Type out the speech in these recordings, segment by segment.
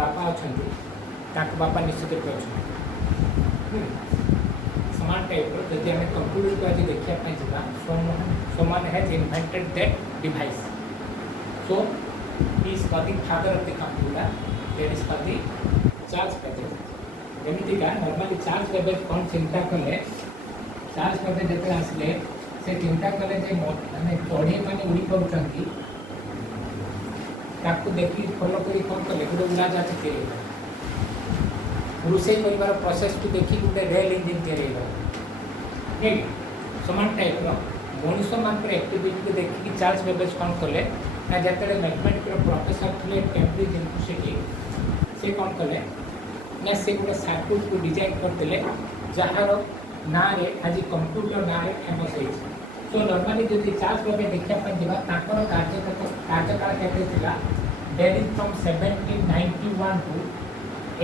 बापा अच्छा बापा निश्चित रूप अच्छा समान टाइप जदि आम कंप्यूटर को आज देखापी जा someone has invented that device so he is called the father of the computer that is called the Charles Babbage एमतीका नॉर्मली चार्ल्स बेबेज कौन चिंता कले चार्ल्स बेबेज जब आसले से चिंता कले जे माने चढ़ी माने उड़ी पड़ुचंती ताकू देखि फॉलो करी कौन कले गोटे उड़ाजाहाज तैयारी रोषे कर प्रोसेस को देखी गोटे रेल इंजिन तैयारी समान टाइप मनुष्य मान एक्टिविटी को देखिए चार्ल्स बेबेज कौन कले ना जिते मैथमेटिक्स प्रोफेसर थे कैम्ब्रिज यूनिवर्सिटी से कौन कले ना से गोटे सर्किट को डिजाइन करते जार ना आज कंप्यूटर ना फेमस हो सो नॉर्मली जो चार्ल्स बेबेज देखापी जाकर कार्यकाल केते डेरी फ्रॉम 1791 टू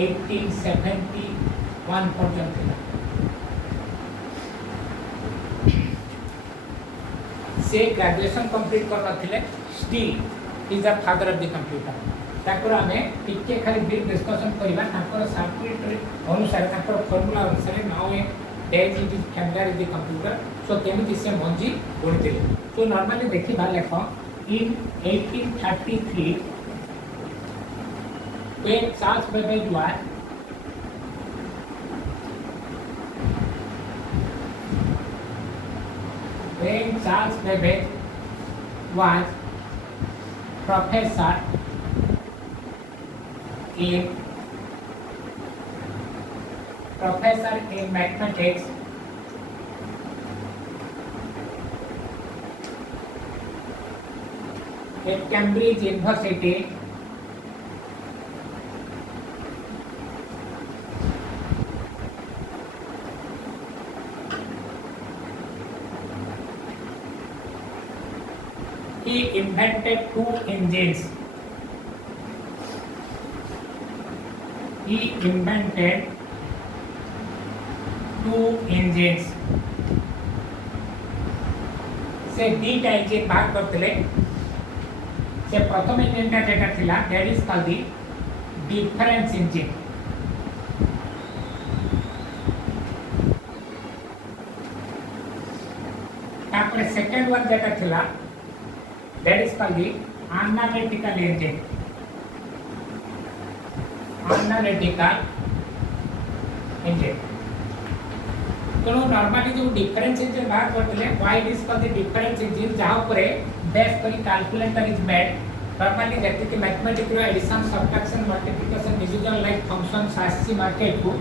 1871 पर्यंत से ग्रेजुएशन कंप्लीट करते still is the father of the computer ताकर आम टिके खाली ब्रीफ डिस्कसन करवा सर्किट अनुसार फर्मूला अनुसार now a days it is familiar with the computer so केमिति से मंजी बुणिते सो नॉर्मली देखिबा लेख इन 1833 when Charles Babbage was professor in mathematics at Cambridge University. He invented two engines. से दीटा इंजिन बाहर करते से प्रथम इंजिन का जेटा थिला that is called the difference engine तापर सेकंड वन जेटा थिला that is called the analytical engine. तो नॉर्मली जो डिफरेंस इंजन बाहर करते why it is called the difference engine जहां पर बेस करी कैलकुलेटर इज मेड नॉर्मली जैसे कि मैथमेटिक्स रो addition subtraction multiplication division like functions आसी मार्केट को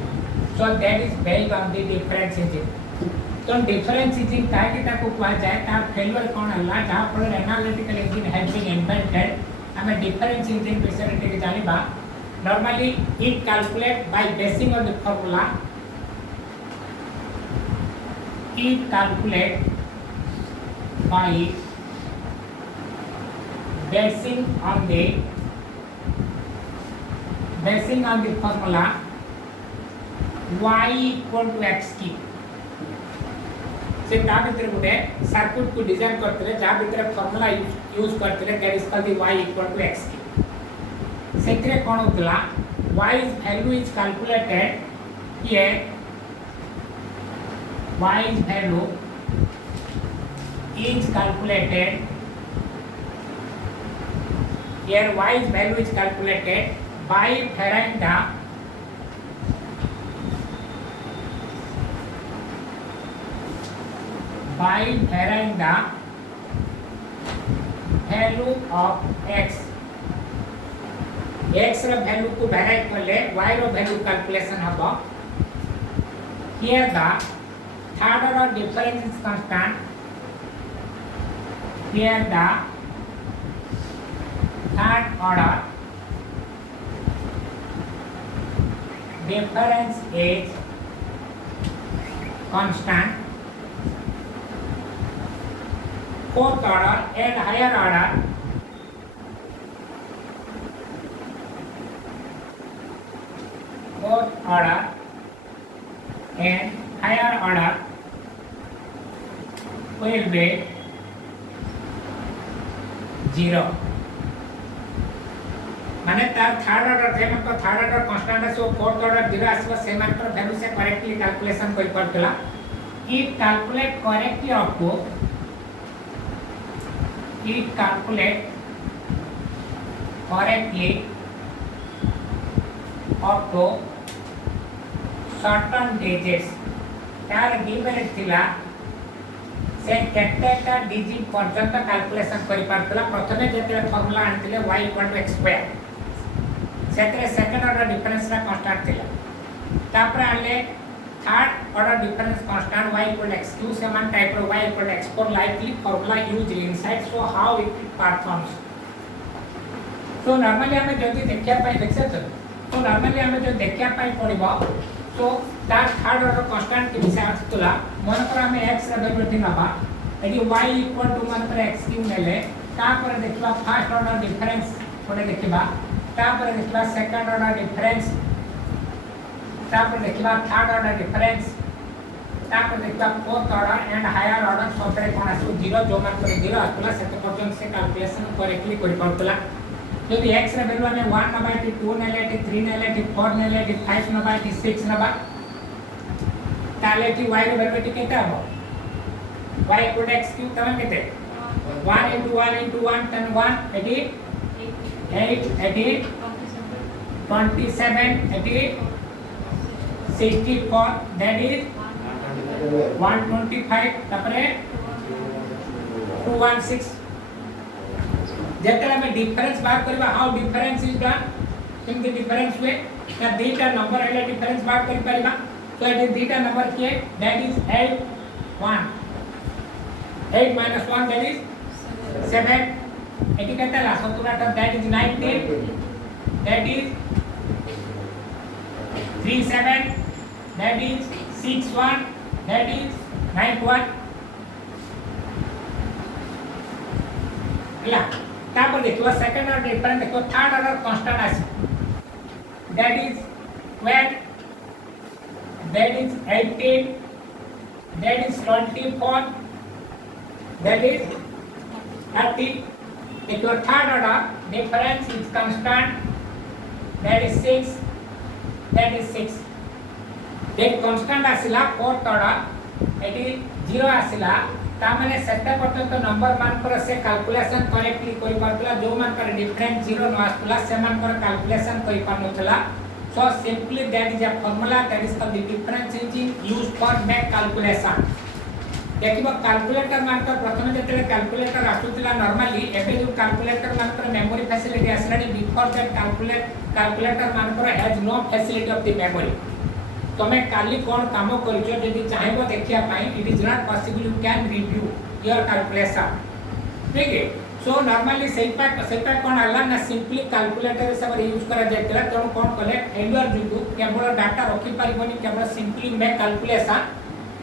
so that is based on the difference engine तो डिफरेंस इंजिन काहे को कहा जाए ता फेल्युअर कोन हल्ला जहां पर analytical engine has been invented हमें डिफरेंस इंजिन विषय रे जानिबा normally it calculate by basing on the formula it calculate by basing on the formula y equal to x की से ता भीतर गोटे सर्किट को डिजाइन करते जहाँ भीतर फॉर्मूला यूज करते that is called the y equal to x की सेथिरे कोन होतला y value is calculated here y value is calculated here y value is calculated by varying the value of x रो value को vary करले y रो value calculation हबो here the third order difference is constant here the third order difference is constant fourth order and higher order and higher order will be 0 माने तार third order जे मन third order constant आसो fourth order zero आसो से मानकर value से correctly calculation कर पड़तला it calculate correctly up to it calculate correctly up to certain digits तार डिफरेंस थिला से केतेटा डिजिट पर्यंत कैलकुलेशन करि पारतला प्रथमे जेते फार्मूला आनथिले y x स्क्वायर सेतरे सेकंड ऑर्डर डिफरेंस रा कांस्टेंट थिला तापर आले third order difference constant y x3 समान टाइप रो y x4 likely formula used inside so how it performs so normally हमें जदी देखिया पाई देखसे तो normally हमें जो देखिया पाई पड़िबो तो तार थर्ड ऑर्डर कांस्टेंट के विषय आतला मन पर हमें x रा वैल्यू नबा यदि y मन पर x3 नेले ता पर देखबा फर्स्ट ऑर्डर डिफरेंस कोने देखबा ता पर देखबा सेकंड ऑर्डर डिफरेंस तापर देखला थर्ड ऑर्डर डिफरेंस तापर देखला fourth order and higher order सबरे कोन आसु जीरो जो मान कर जीरो आतला सेते पर्यंत से कैलकुलेशन करेक्टली करि पड़तला यदि x रे वैल्यू हमें 1 नबा 2 नेले 3 नेले 4 नेले 5 नबा 6 नबा ताले की y रे वैल्यू केते हबो y x3 तमन केते 1 * 1 * 1 10 1 8 8 27 8 64 that is 125 तापरे 216 जेतला में डिफरेंस बात करबा how difference is done in the difference way या दीटा नंबर है डिफरेंस बात करि परिबा तो ये दीटा नंबर के दैट इज 8 1 8 - 1 दैट इज 7 एटी केतला 17 that is 19 that is 37 that is 61 that is 91 ला तापर देखो सेकंड ऑर्डर डिफरेंस देखो थर्ड ऑर्डर कांस्टेंट आसी that is 12 that is 18 that is 24 that is 30 देखो third order difference is constant that is 6 that is 6 then constant आसिला fourth order एटी zero आसिला ता माने सेते पर्यंत नंबर मान पर से कैलकुलेशन करेक्टली करि पारतला जो मान पर डिफरेंस जीरो न आसतला से मान पर कैलकुलेशन करि पारनथला so simply that is a formula that is called the difference engine used for make calculation देखिबो कैलकुलेटर मान तो प्रथम जेते कैलकुलेटर आसुतला नॉर्मली एबे जो कैलकुलेटर मान पर मेमोरी फैसिलिटी आसलाडी बिफोर दैट कैलकुलेटर मान पर has no facility of the memory तमे काली कोन काम करछो जदी चाहेबो देखिया पाई it is not possible you can review your calculation ठीक है सो नॉर्मली सेटा कोन आला ना सिंपली कैलकुलेटर सब यूज करा जायतला तो कोन कले एंडर जुगु केवल डाटा रखि परिबनी केवल सिंपली मेक कैलकुलेशन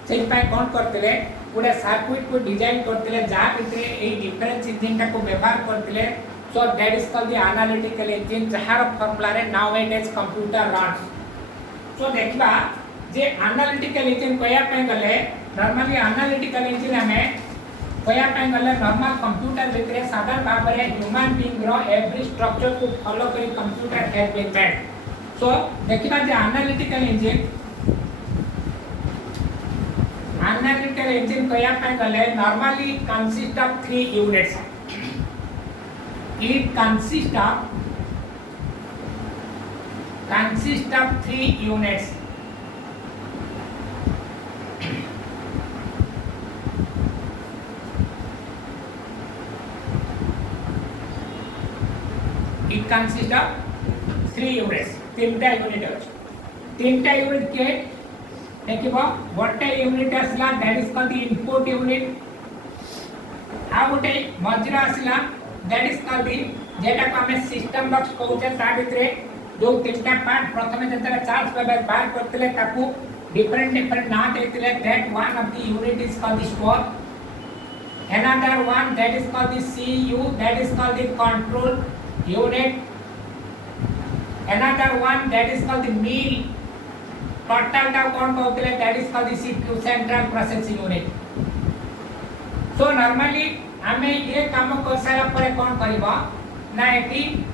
सेई पाई कोन करतले पूरा सर्किट को डिजाइन करतले जा भितरे ए डिफरेंस इंजन टा को व्यवहार करतले सो that is called the analytical engine जहार फार्मूला रे now it is computer runs तो देखबा जे एनालिटिकल इंजन कोया पे गले नॉर्मली एनालिटिकल इंजन हमें कोया पे गले नॉर्मल कंप्यूटर भितरे साधारण भाबरे ह्यूमन बीइंग रो एवरी स्ट्रक्चर को फॉलो करी computer has been made so देखबा जे एनालिटिकल इंजन कोया पे गले normally consist of 3 units it consist of 3 units it consists of 3 units तीनटा यूनिट अछि तीनटा यूनिट के देखिबो गोटे यूनिट असला that is called the input unit आ गोटे मजरा असला दैट इज कॉल्ड द जेटा को हमें सिस्टम बॉक्स कहउते ता भितरे जो तीनटा पार्ट प्रथमे जतरा चार्ज पे बार करतले ताकू डिफरेंट ना देतले that one of the unit is called the store another one that is called the CU that is called the control unit another one that is called the meal total टा कोन कहतले that is called the CPU central processing unit so normally हमें ये काम कर सारा परे कोन करबा now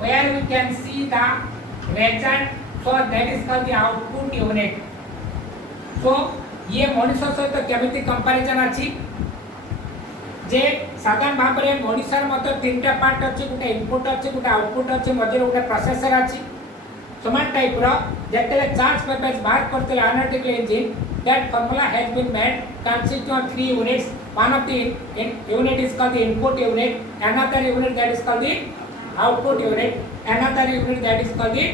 where we can see the result, so that is called the output unit. So ये मनुष्य सहित केमिति कंपैरिजन अछि जे साधारण भाव रे मनुष्यर मत तीनटा पार्ट अछि, गुटे इनपुट अछि, गुटे आउटपुट अछि, मझे गुटे प्रोसेसर अछि. समान टाइप रो जेते चार्ज पेपर्स बाहर करते analytical engine, that formula has been made consisting of three units. One of the unit is called the input unit, another unit that is called the output unit, another unit that is called the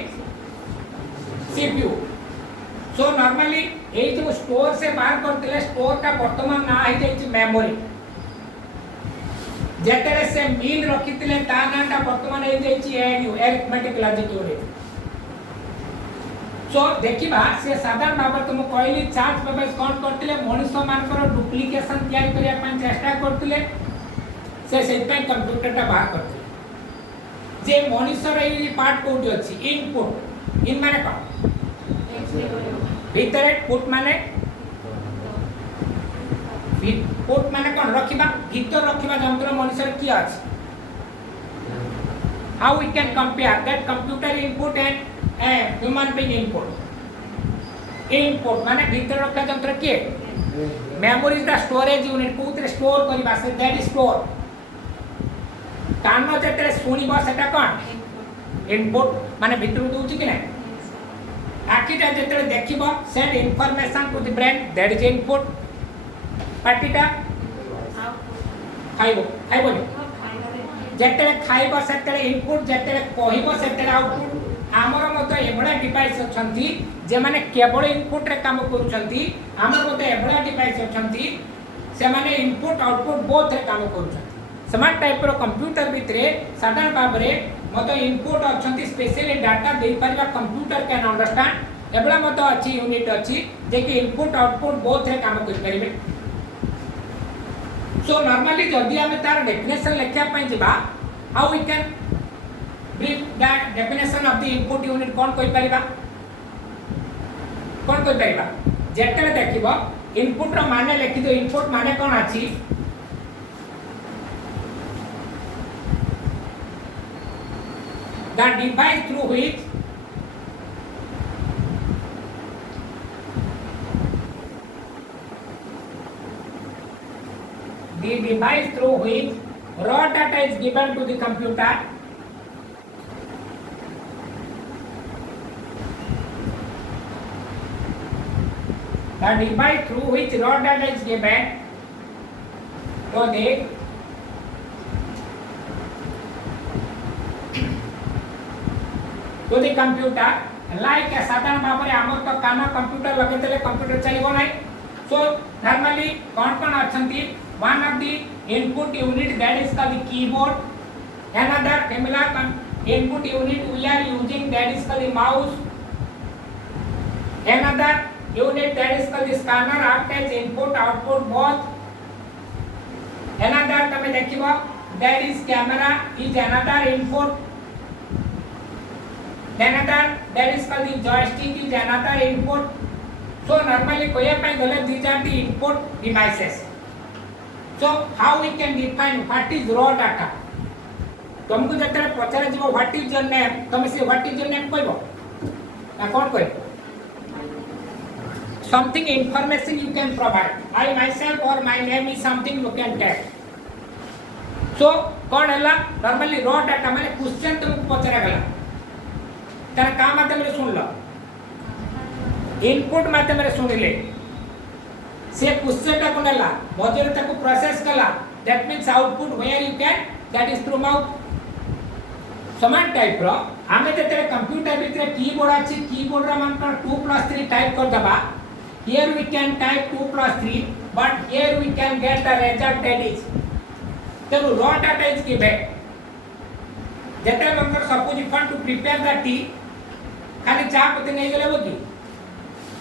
CPU. So normally ये जो store से बाहर करते store का वर्तमान ना है जे memory, जेतरे से मीन रखितिले ता नाटा वर्तमान ए जे एएनयू अरिथमेटिक लॉजिक यूनिट. सो देखिबा से साधारण भाव तुम कहली चार्ज पेपर्स कौन करतिले मनुष्य मानकर डुप्लीकेशन तैयार करिया पन चेष्टा करतिले, से सेतै कंप्यूटर ता बाहर करतिले. जे मनुष्य रे पार्ट कोड अछि इनपुट, इन माने का भीतर पुट माने कौन रखिबा भीतर रखिबा यंत्र मनुष्य की अछि. How we can compare that computer input and human being input. Input माने भीतर रखा यंत्र के memory is the storage unit, कोथरे स्टोर करबा से दैट स्टोर. कान जेतरे सुनिबा सेटा कोन इनपुट माने भीतर दोउची कि नै. आखिटा जेतरे देखिबो send information to the brain that is input. पार्टीटा खाइबो जेतरे खाइबो सेतरे इनपुट, जेतरे कहिबो सेतरे आउटपुट. हमर मत एबडा डिवाइस अछंती जे माने केवल इनपुट रे काम करूछंती. हमर मत एबडा डिवाइस अछंती से माने इनपुट आउटपुट बोथ रे काम करूछंती. समान टाइप रो कंप्यूटर भितरे साधारण भाबरे मत इनपुट अछंती स्पेशली डाटा दे परिबा कंप्यूटर कैन अंडरस्टैंड. एबडा मत अछि यूनिट अछि जे कि इनपुट आउटपुट बोथ रे काम कर परिबे. सो नॉर्मली जदी हमें तार डेफिनेशन लेखिया पई जिबा, how we can brief the definition of the input unit कोन कहि परिबा जेतले देखिबो इनपुट रो माने लिखि दो. इनपुट माने कोन अछि the device through which raw data is given to the computer. The device through which raw data is given to the computer, like a साधारण भाव रे हमर तो काना कंप्यूटर लगेतले कंप्यूटर चलिबो नै. सो नॉर्मली कोन अछंती one of the input unit that is called the keyboard, another similar input unit we are using that is called the mouse, another unit that is called the scanner act as input output both, another तमे देखिबो that is camera is another input, another that is called the joystick is another input. So normally koya pai gale these are the input devices. So how we can define what is raw data. तुमको जतरे पचारे जीवो what is your name, तुम से what is your name कहबो ना कोन कहबो. Something information you can provide. I myself or my name is something you can tell. So कोन हला normally raw data माने question तुमको पचारा गला तार का माध्यम रे सुनलो इनपुट माध्यम रे सुनिले से क्वेश्चन टा कोनला मजरे ताको प्रोसेस कला that means output where you can that is through mouth. समान टाइप रो हमें जेते कंप्यूटर भितरे कीबोर्ड अछि कीबोर्ड रा मान 2+3 टाइप कर दबा. Here we can type 2+3 but here we can get the result that is तो रॉ डाटा इज गिवन. जेते number suppose if want to prepare the tea खाली चा पत्ती नहीं गले बोकी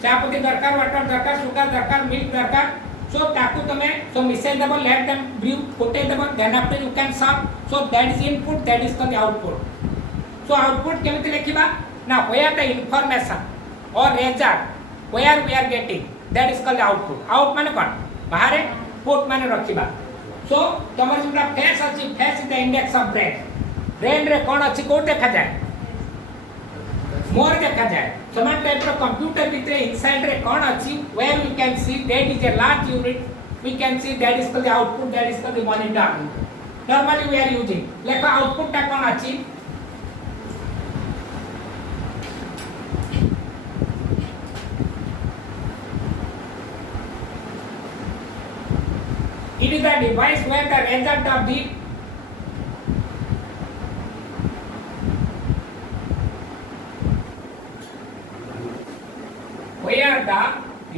चा पत्ती दरकार वाटर दरकार सुगर दरकार मिल्क दरकार. सो ताकू तमे सो मिक्स देबो लेट देम ब्रू कोटे देबो then after you can serve. So that is input that is the output. So output केमिति लिखिबा ना वेयर द इंफॉर्मेशन और result where we are getting that is called output. Out माने कोन बाहर put माने रखिबा. सो तमर जोटा फेस अछि face is the index of brain. Brain रे कोन अछि को देखा जाए मोर देखा जाए समान टाइप रो कंप्यूटर भितरे इनसाइड रे कोन अछि where we can see that is a large unit we can see that is called the output that is called the monitor normally we are using लेखा आउटपुट टा कोन अछि it is the device where the result of the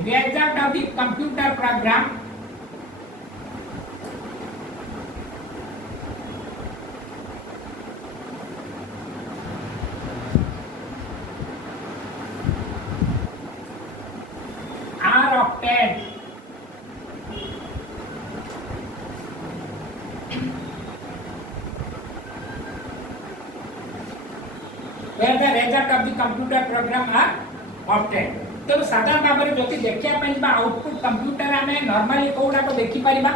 result of the computer program are obtained where the result of the computer program are obtained तो साधारण भाव में जो देखिया पा आउटपुट कंप्यूटर आमे नॉर्मली कोडा को देखि परिबा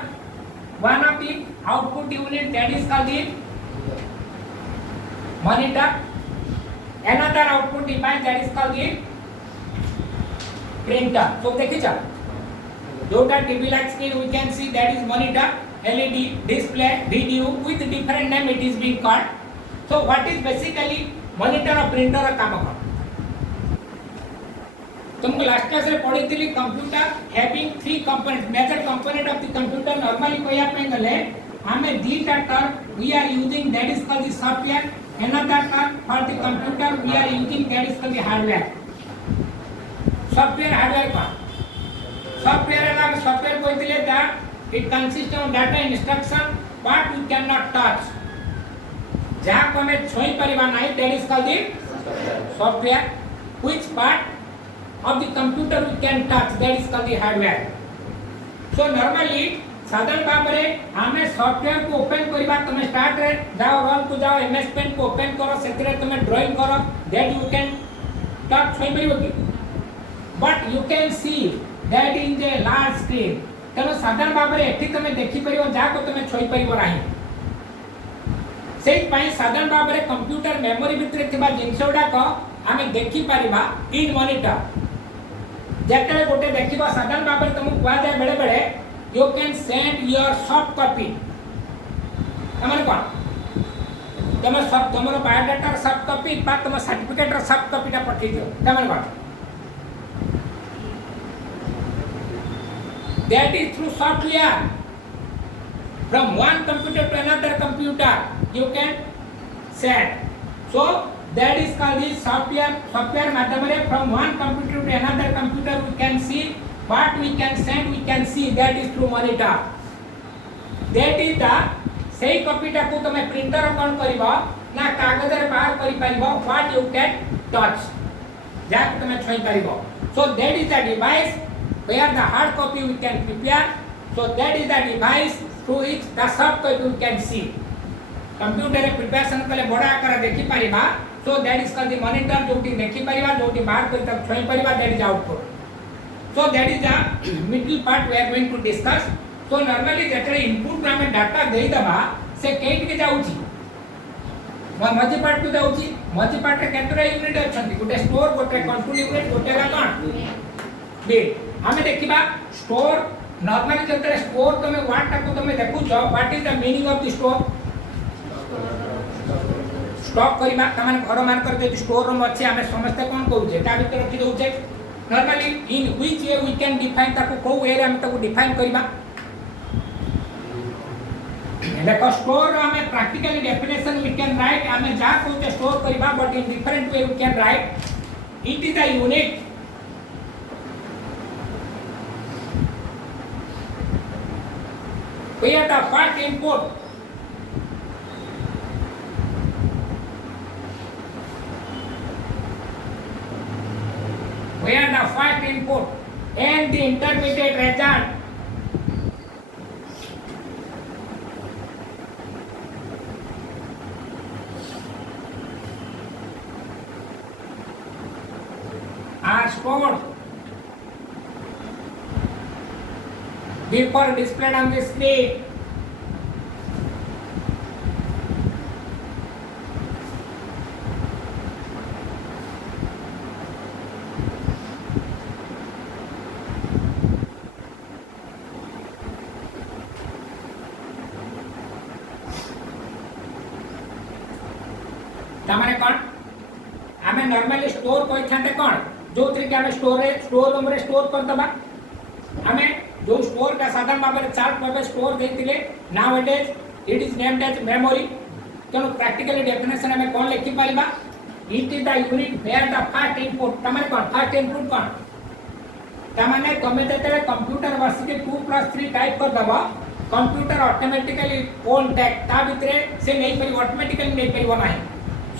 one of the output unit that is called the monitor another output device that is called the printer तो देखि जा जोटा TV like screen we can see that is monitor LED display video with different name it is being called so what is basically monitor और printer काम कर तुमको last class रे पढ़ी थी computer having three component major component of the computer normally कोया पे गले हमें दीटा term we are using that is called the software another term for the computer we are using that is called the hardware software hardware का software कोइतिले that it consist of data instruction what we can not touch जहां को हमें छुई परिबा नहीं that is called the software which part of the computer we can touch that is called the hardware so normally साधारण भाव में हमें सॉफ्टवेयर को ओपन करिबा तुम स्टार्ट रे जाओ रन को जाओ एमएस पेंट को ओपन करो सेतरे तुम ड्राइंग करो दैट यू कैन टच होई परिबो कि but you can see that is a large screen तनो साधारण भाव में एठी तुम देखि परिबो जा को तुम छोई परिबो नाही सेहि पई साधारण भाव में कंप्यूटर मेमोरी भितरे थिबा जिंसोडा को हमें देखि परिबा इन मॉनिटर जेतले गोटे देखिबा साधारण भाव में तुमको कुआ जाय बेले बेले you can send your soft copy हमन कोन तुम सब तुमर बायोडाटा सॉफ्ट कॉपी पा तुम सर्टिफिकेट र सॉफ्ट कॉपी टा पठै दियो हमन कोन that is through software from one computer to another computer you can send so that is called the software माध्यम रे from one computer to another computer we can see what we can send we can see that is through monitor that is the सही copy टा को तमे printer कोन करबो ना कागज रे बाहर करि परिबो what you can touch जा तमे छोई परिबो so that is the device where the hard copy we can prepare so that is the device through which the soft copy we can see computer रे preparation कले बडा आकार देखि परिबा so that is called the monitor जोटी देखि परिबा जोटी बाहर कर तक छोई परिबा that is output so that is the middle part we are going to discuss so normally जेतरे इनपुट में डाटा देई दबा से केट के जाउची मध्य पार्ट को जाउची मध्य पार्ट रे केतरा यूनिट अछंती गोटे स्टोर गोटे कंट्रोल यूनिट गोटे ला कोन बिट हमें देखिबा स्टोर नॉर्मली जेतरे स्टोर तमे व्हाट टा को तमे देखु छ what is the meaning of the store stock करिबा तमन घर मान कर जे स्टोर रूम अछि हमें समस्त कोन कहू ता भीतर रखि दउ छै normally in which way we can define ताको को वे रे हम ताको डिफाइन करिबा देखो स्टोर हमें practically definition we can write हमें जा को स्टोर करिबा but in different way we can write it is the unit where the first input and the intermediate result are stored before displayed on the screen तामाने कोन आमे normally store कोइ थाते कोन जो three के आमे store room रे store कर दबा आमे जो स्टोर का साधारण भाव में चार्ट पर स्टोर देतिले now it is named as memory तेणु प्रैक्टिकली डेफिनेशन में कौन लिखि पारिबा it is the unit where the first input तमाने कोन फर्स्ट इनपुट कोन तमाने तमे जेते कंप्यूटर वर्सिटी 2 + 3 टाइप कर दबा कंप्यूटर ऑटोमेटिकली ओन टेक ता भितरे से नहीं परि ऑटोमेटिकली नहीं परिबो नाही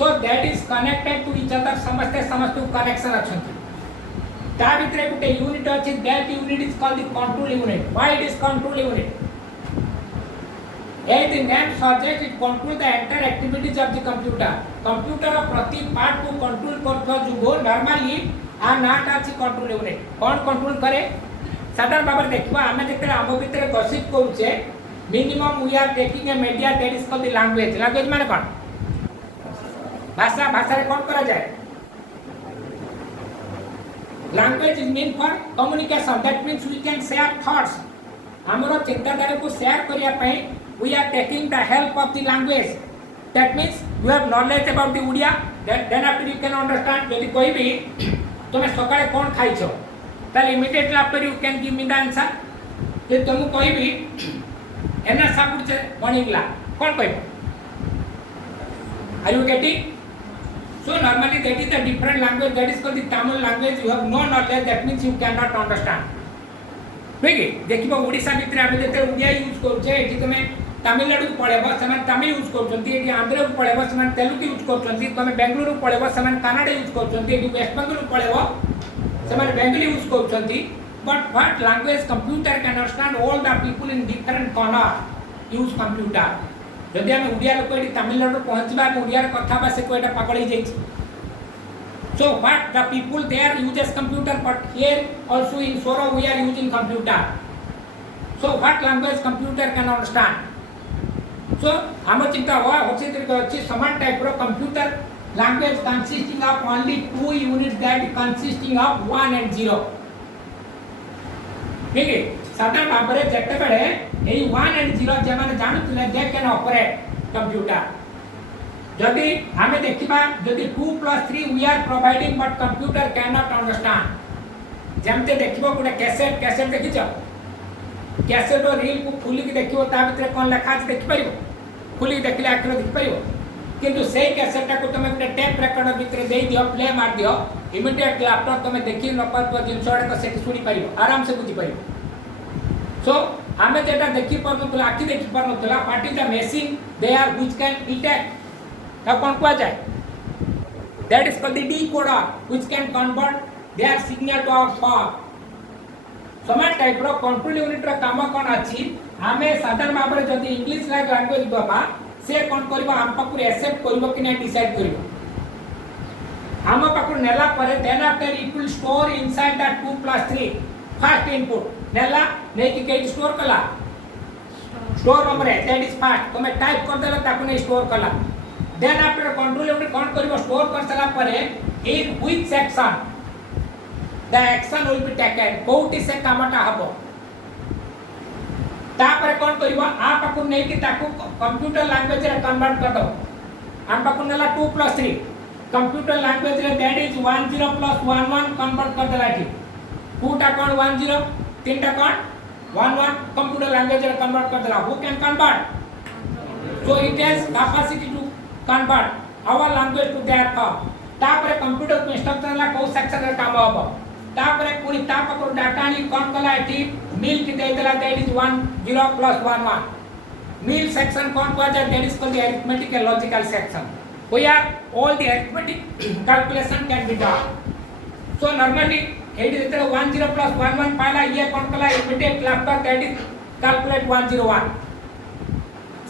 so that is connected to each other समस्त कनेक्शन अछंती ता भितरे गुटे यूनिट अछि that unit is called the control unit why it is control unit the name suggests it control the entire activities of the computer प्रति part को control करथो जुगो normally आ नाट अछि कंट्रोल यूनिट कोन कंट्रोल करे साधारण भाव देखबा हमें जेते हम भीतर गसिप करूचे minimum we are taking a media that is called the language माने कोन भाषा रे कोन करा जाय language is mean for communication that means we can share thoughts हमरो चिंताधारा को शेयर करिया पई we are taking the help of the language that means you have knowledge about the Odia then after you can understand jodi koi bhi tome sakale kon khaicho then immediately after you can give me the answer je tumu koi bhi enna sapurche morning la kon koi are you getting so normally that is the different language that is called the Tamil language you have no knowledge that means you cannot understand देखिए देखिबो ओडिसा भितर आमे जते Odia use करछे एठी तमे तमिलनाडु पळेबो समान Tamil use करछंती एठी आंध्र पळेबो समान तेलुगु यूज करछंती तमे बेंगलुरु पळेबो समान कन्नड़ यूज करछंती एठी वेस्ट बंगाल पळेबो समान बेंगली यूज करछंती but what language computer can understand all the people in different corner use computer जदि आमे ओडिया लोक एठी तमिलनाडु पहुंचबा ओडिया रे कथा बा से कोइटा पागल ही जाई so what the people there uses computer but here also in Soro we are using computer so what language computer can understand so हम चिंता हुआ होचे तरीके अच्छी समान टाइप रो computer language consisting of only two units that consisting of 1 and 0 ठीक है साधारण भाव रे जते बेले एई 1 and 0 जे माने जानुतले दे कैन ऑपरेट कंप्यूटर जदि हमें देखिबा जदि 2 + 3 we are providing but computer cannot understand जमते देखिबो गुडे कैसेट देखिछ कैसेट और रील को खुली के देखिबो ता भीतर कोन लिखा अछि देखि परिबो खुली देखले आखिर देखि परिबो किंतु सेही कैसेट को तुम गुडे टेप रेकॉर्डर भीतर देई दियो प्ले मार दियो इमीडिएट लैपटॉप तुम देखि न पातो जिनसोडे को सेठी सुनी परिबो आराम से बुझी परिबो सो हमें जेटा देखि परनुतला आखि देखि परनुतला what is the machine they are which can detect अब कौन कुआ जाए that is called the decoder which can convert their signal to our form समान टाइप रो कंट्रोल यूनिट रो काम कोन अछि हमें साधारण भाव रे जदी इंग्लिश लैंग्वेज दबा से कोन करबो हम पाकुर एक्सेप्ट करबो कि नै डिसाइड करबो हम पाकुर नेला परे then after it will store inside that 2 + 3 first input नेला नै कि के स्टोर कला स्टोर रूम रे दैट इज फर्स्ट तुम टाइप कर देला ताकू नै स्टोर कला then after control unit कोन करिवो स्टोर कर सला परे in which section the action will be taken कोउटी से कामटा हबो ता पर कोन करिवो आ पाकु नै कि ताकू कंप्यूटर लैंग्वेज रे कन्वर्ट कर दो हम पाकु नेला 2 + 3 कंप्यूटर लैंग्वेज रे दैट इज 10 + 11 कन्वर्ट कर देला ठीक 2 टा कोन 10 3 टा कोन 11 कंप्यूटर लैंग्वेज रे कन्वर्ट कर देला who can convert so it has capacity to convert our language to their form तापरे कंप्यूटर को इंस्ट्रक्शन ला को सेक्शन रे काम हबो तापरे पूरी ताप को डाटा नी कोन कला एटी मिल की दे देला दैट इज 10 + 11 मिल सेक्शन कोन को जा that is called the arithmetic and logical section where all the arithmetic calculation can be done so normally eighty देते 10 + 11 पाला ये कोन कला immediate laptop that is calculate 101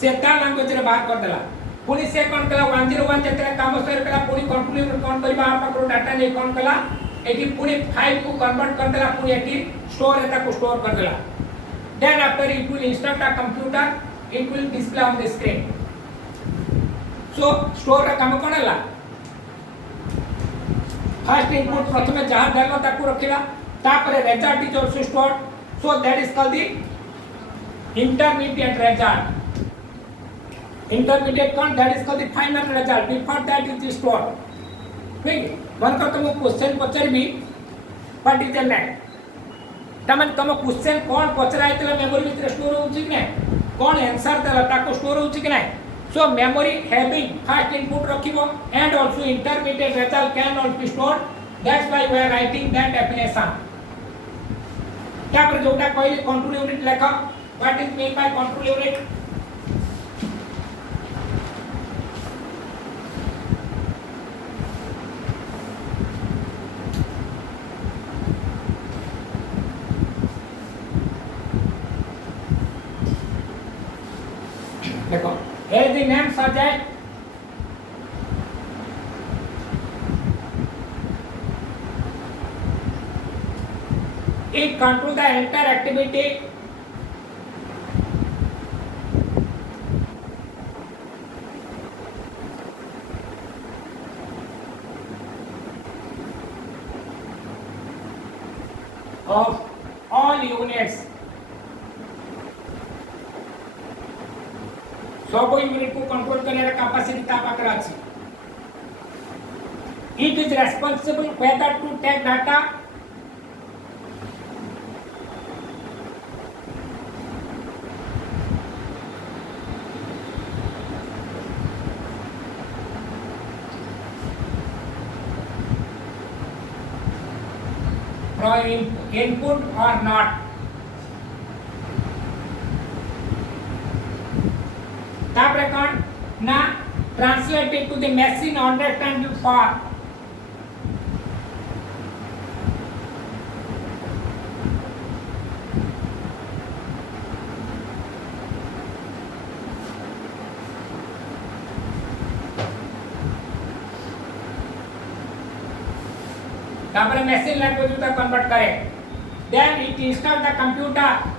से ता लैंग्वेज रे बाहर कर देला पुनी से कोन कला 101 जतरे काम सर कला पुनी कंट्रोल कोन करबा आपा को डाटा नै कोन कला एटी पुनी फाइल को कन्वर्ट कर देला पुनी एटी स्टोर एटा को स्टोर कर देला then after it will instruct a computer it will display on the screen so store का काम कोनला फर्स्ट इनपुट प्रथमे जहां देलो ताकू रखिला तापरे result is also stored so that is called the intermediate result intermediate count, that is called the final result. Before that is the store. ठीक मन को तुम क्वेश्चन पचारबी व्हाट इज द नेम तमन तुम क्वेश्चन कोन पचराय तले मेमोरी भीतर store होउची कि नै कोन आंसर देला ताको स्टोर होउची कि नै so memory having first input रखिबो and also intermediate result can also be stored that's why we are writing that definition तापर जोटा कहली कंट्रोल यूनिट लेखा what is mean by control unit देखो as the name suggest it control the entire activity of all units सब unit को control करने का capacity ता पाकर अछि it is responsible whether to take data from input or not तापर कौन ना translated to the machine understandable form तापर मशीन लैंग्वेज में कन्वर्ट करे then it install the computer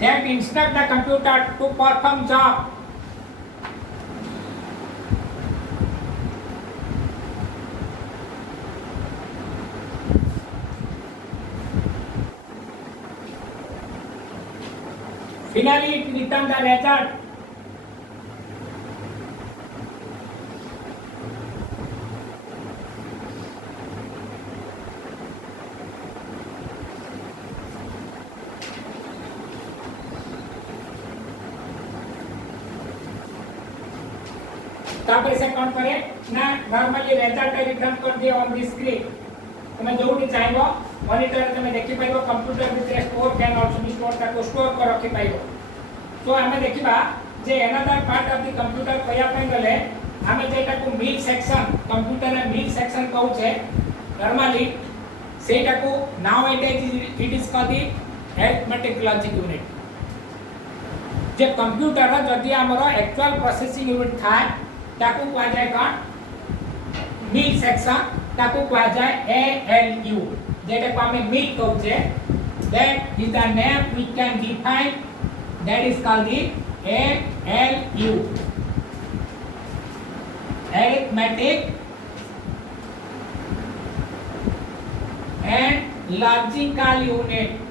that instruct the computer to perform job finally it return the result तापर से कौन करे ना नॉर्मली रिजल्ट रिटर्न कर दियो ऑन द स्क्रीन तुम जोटी चाहबो मॉनिटर तुम देखि पाइबो कंप्यूटर भीतर store can also be store ताको स्टोर कर रखि पाइबो तो हमें देखिबा जे another part of the computer कया पे गले हमें जेटा को मिल सेक्शन कंप्यूटर में मिल सेक्शन कहू छे नॉर्मली सेटा को now it is called the arithmetic logic unit J computer जदी हमरो एक्चुअल प्रोसेसिंग यूनिट था ताको कहा जाए कौन मिल सेक्शन ताको कहा जाए ALU जेटा को हमें मिल कहू छे that is the name we can define that is called the ALU arithmetic and logical unit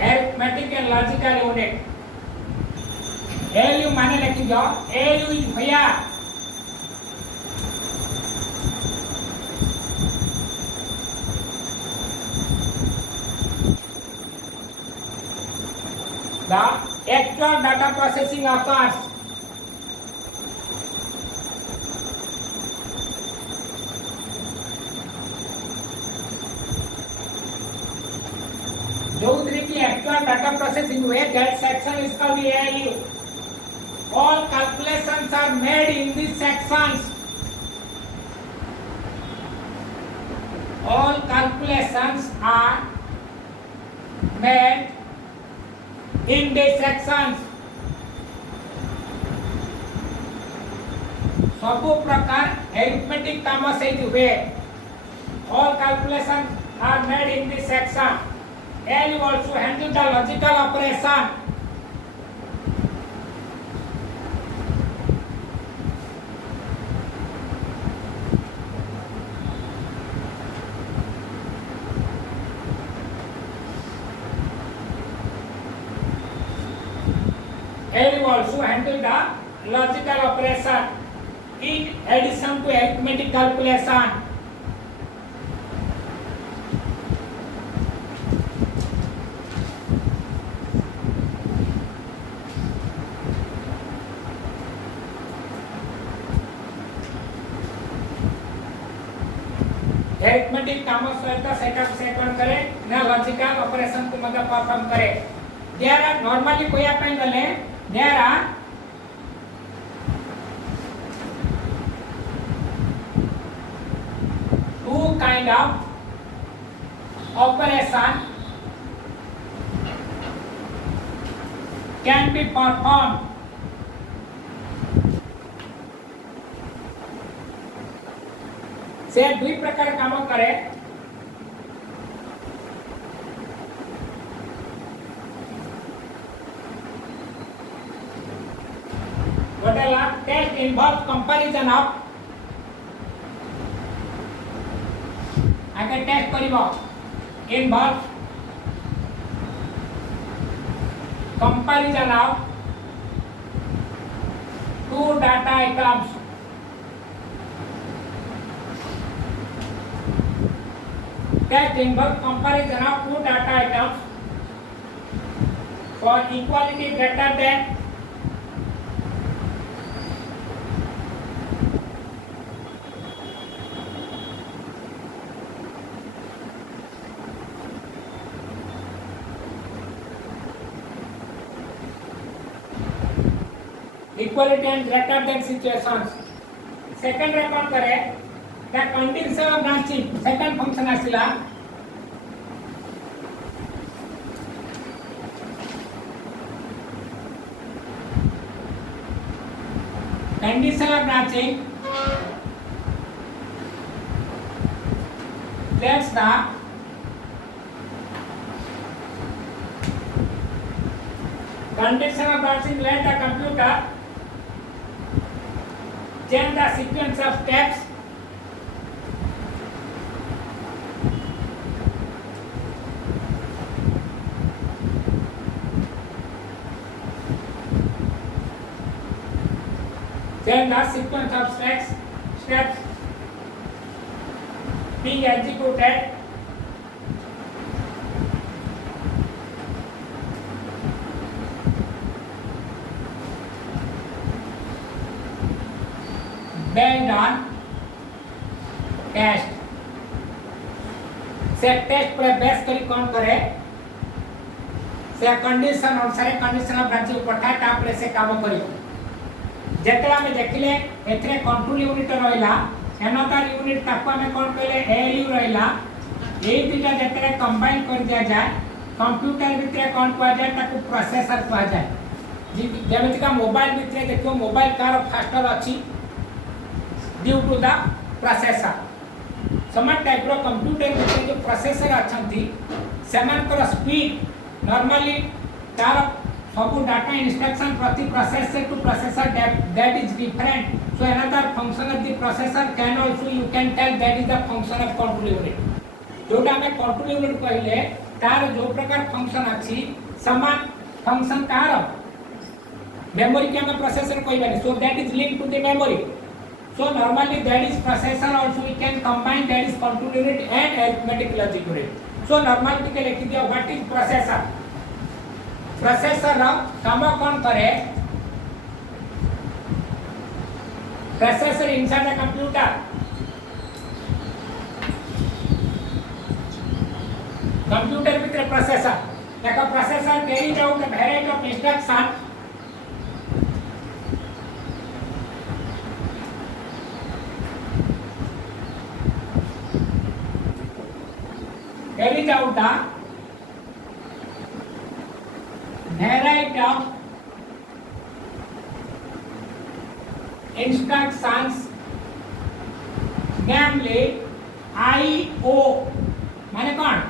arithmetic and logical unit ALU माने लिखी जाओ ALU इज भैया the actual data processing occurs जो की actual data processing हुए that section is called the ALU all calculations are made in these sections all calculations are made in these sections सब प्रकार arithmetic काम से हुए all calculations are made in this section and you also handle the logical operation ALU also handle the logical operation in addition to arithmetic calculation. Arithmetic कामों सहित setup से कौन करे ना लॉजिकल ऑपरेशन को मतलब परफॉर्म करे देयर आर नॉर्मली कोई अपन गले there are two kind of operation can be perform से दुई प्रकार काम करे गोटेला टेस्ट इन्वॉल्व कंपैरिजन ऑफ आगे टेस्ट करिवो involve comparison of two data items test involve comparison of two data items for equality greater than equality and greater than situations. Second record करे the condition of branching second function आसिला condition of branching lets the condition of branching let the computer change the sequence of steps then the sequence of steps being executed based on test से test पर base करी कौन करे से condition अनुसार condition of branching पठा तापरे से काम करियो जेतला में देखिले एथरे कंट्रोल यूनिट रहला एनोदर यूनिट ताको हमें कोन कहले एएलयू रहला ए दुटा जेतरे कंबाइन कर दिया जाए कंप्यूटर भितरे कोन कहा जाए ताको प्रोसेसर कहा जाए जेमिति का मोबाइल भितरे देखो मोबाइल कार फास्टर अछि ड्यू टू द प्रोसेसर समान टाइप रो कंप्यूटर भितरे जो प्रोसेसर अछंती समान कर स्पीड नॉर्मली तार सब डाटा इंस्ट्रक्शन प्रति processor two processor that is different so another function of the processor can also you can tell that is the function of control unit जोटा हमें कंट्रोल यूनिट कहले तार जो प्रकार फंक्शन अछि समान फंक्शन कार मेमोरी के हमें processor कहबानी so that is linked to the memory so normally that is processor also we can combine that is control unit and arithmetic logic unit so normally के लिख दिया what is processor processor रा काम कौन करे processor inside the computer computer भीतर processor देखो processor carry out the variety of instruction carry out the variety of instructions namely IO माने कौन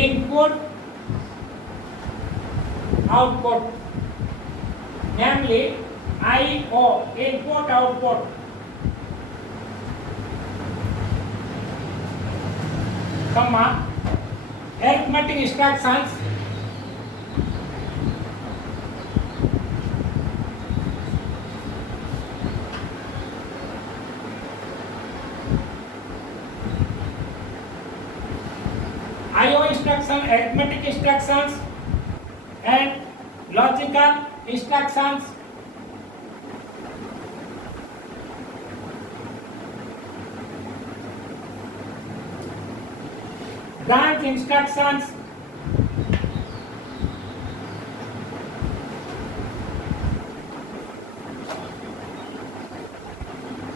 input output namely IO input output comma arithmetic instructions IO instruction, arithmetic instructions and logical instructions. Branch instructions.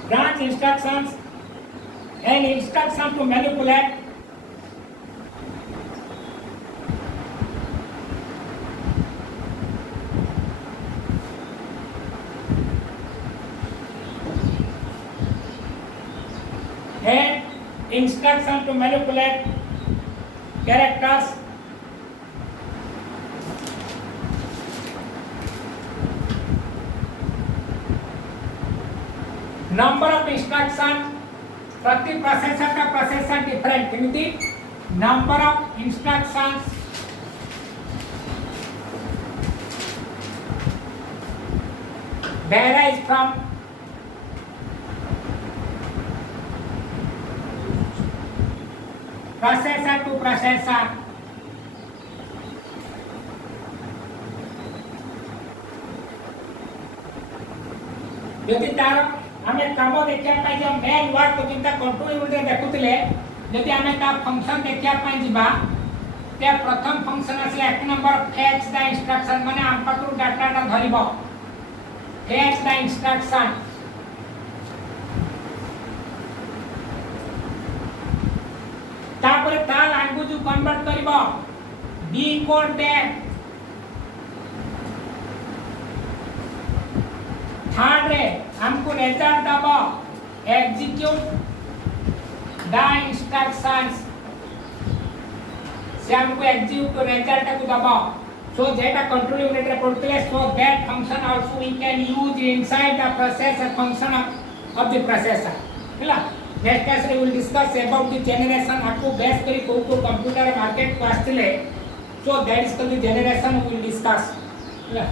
Branch instructions and instruction to manipulate. And instruction to manipulate characters. Number of instruction प्रति processor का processor different किमिति number of instructions varies from processor to processor. यदि तार आमे काम देखिया पाई जे main word को चिंता कंट्रोल यूनिट रे देखुतिले यदि आमे ता फंक्शन देखिया पाई जिबा ते प्रथम फंक्शन आसे एक नंबर fetch द इंस्ट्रक्शन माने हम पाखरु डाटा ता धरिबो fetch द इंस्ट्रक्शन तापर ता लैंग्वेज कन्वर्ट करिबो डिकोड दे थर्ड रे हमको रिजल्ट दबो एग्जीक्यूट द इंस्ट्रक्शंस से हमको एग्जीक्यूट रिजल्ट को दबो सो जेटा कंट्रोल यूनिट रे पढ़तले so that function also we can use inside the processor function of the processor हैला नेक्स्ट क्लास रे will discuss about the generation आपको बेस करी को कंप्यूटर मार्केट को आस्तिले so that is called the generation we will discuss हैला